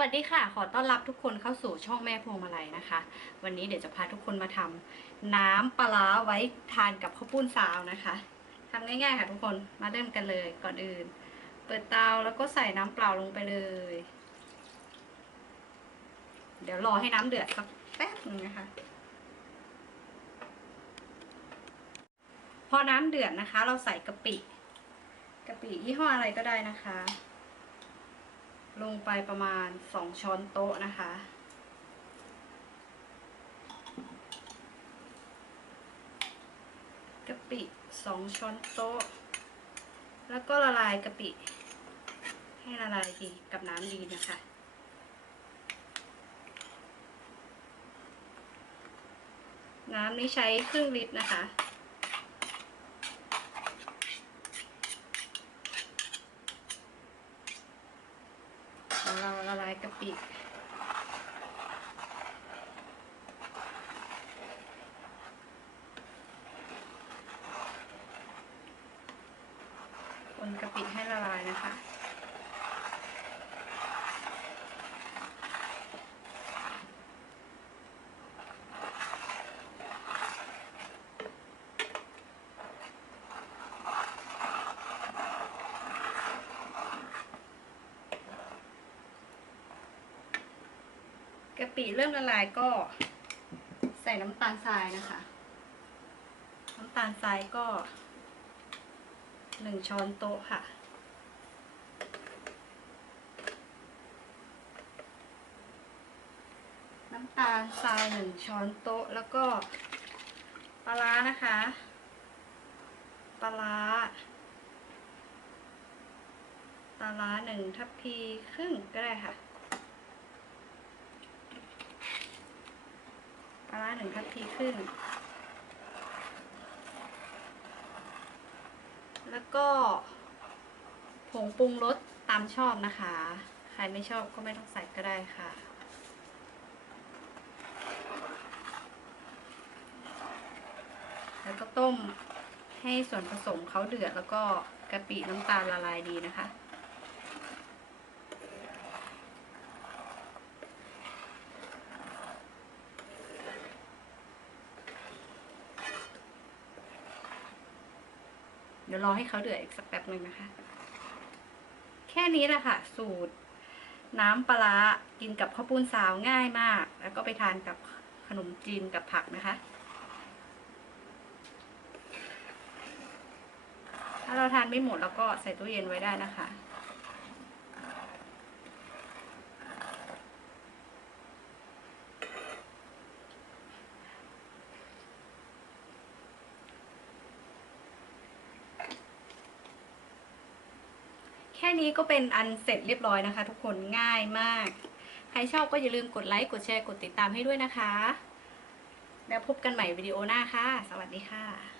วัสดีค่ะ ขอต้อนรับทุกคนเข้าสู่ช่องแม่พวงมาลัยนะคะ วันนี้เดี๋ยวจะพาทุกคนมาทำน้ำปลาร้าไว้ทานกับข้าวปุ้นซาวนะคะทำง่ายๆค่ะทุกคนมาเริ่มกันเลยก่อนอื่น เปิดเตาแล้วก็ใส่น้ำเปล่าลงไปเลย เดี๋ยวรอให้น้ำเดือดสักแป๊บนึงนะคะ พอน้ำเดือดนะคะ เราใส่กะปิกะปิยี่ห้ออะไรก็ได้นะคะ ลงไปประมาณสองช้อนโต๊ะนะคะ กะปิสองช้อนโต๊ะ แล้วก็ละลายกะปิ ให้ละลายดีกับน้ำดีนะคะน้ำนี้ใช้ครึ่งลิตรนะคะ เราละลาย กะปิคนกะปิให้ละลายนะคะะปิเริ่มละลายก็ ใส่น้ำตาลทรายนะคะ น้ำตาลทรายก็หนึ่งช้อนโต๊ะค่ะ น้ำตาลทรายหนึ่งช้อนโต๊ะแล้วก็ปลาร้านะคะปลาร้าปลาร้าหนึ่งทัพพีครึ่งก็ได้ค่ะ ปลาร้า หนึ่งทัพพีครึ่ง แล้วก็ ผงปรุงรสตามชอบนะคะ ใครไม่ชอบก็ไม่ต้องใส่ก็ได้ค่ะแล้วก็ต้มให้ส่วนผสมเขาเดือดแล้วก็กะปิน้ำตาลละลายดีนะคะ ดี๋ยวรอให้เขาเดือดอีกสักแป๊บหนึ่งนะคะ แค่นี้แหละค่ะ สูตร น้ำปลากินกับข้าวปุ้นสาวง่ายมาก แล้วก็ไปทานกับขนมจีนกับผักนะคะ ถ้าเราทานไม่หมดเราก็ใส่ตู้เย็นไว้ได้นะคะ ค่นี้ก็เป็นอันเสร็จเรียบร้อยนะคะ ทุกคนง่ายมาก ใครชอบก็อย่าลืมกดไลค์กดแชร์กดติดตามให้ด้วยนะคะ แล้วพบกันใหม่วิดีโอหน้าค่ะ สวัสดีค่ะ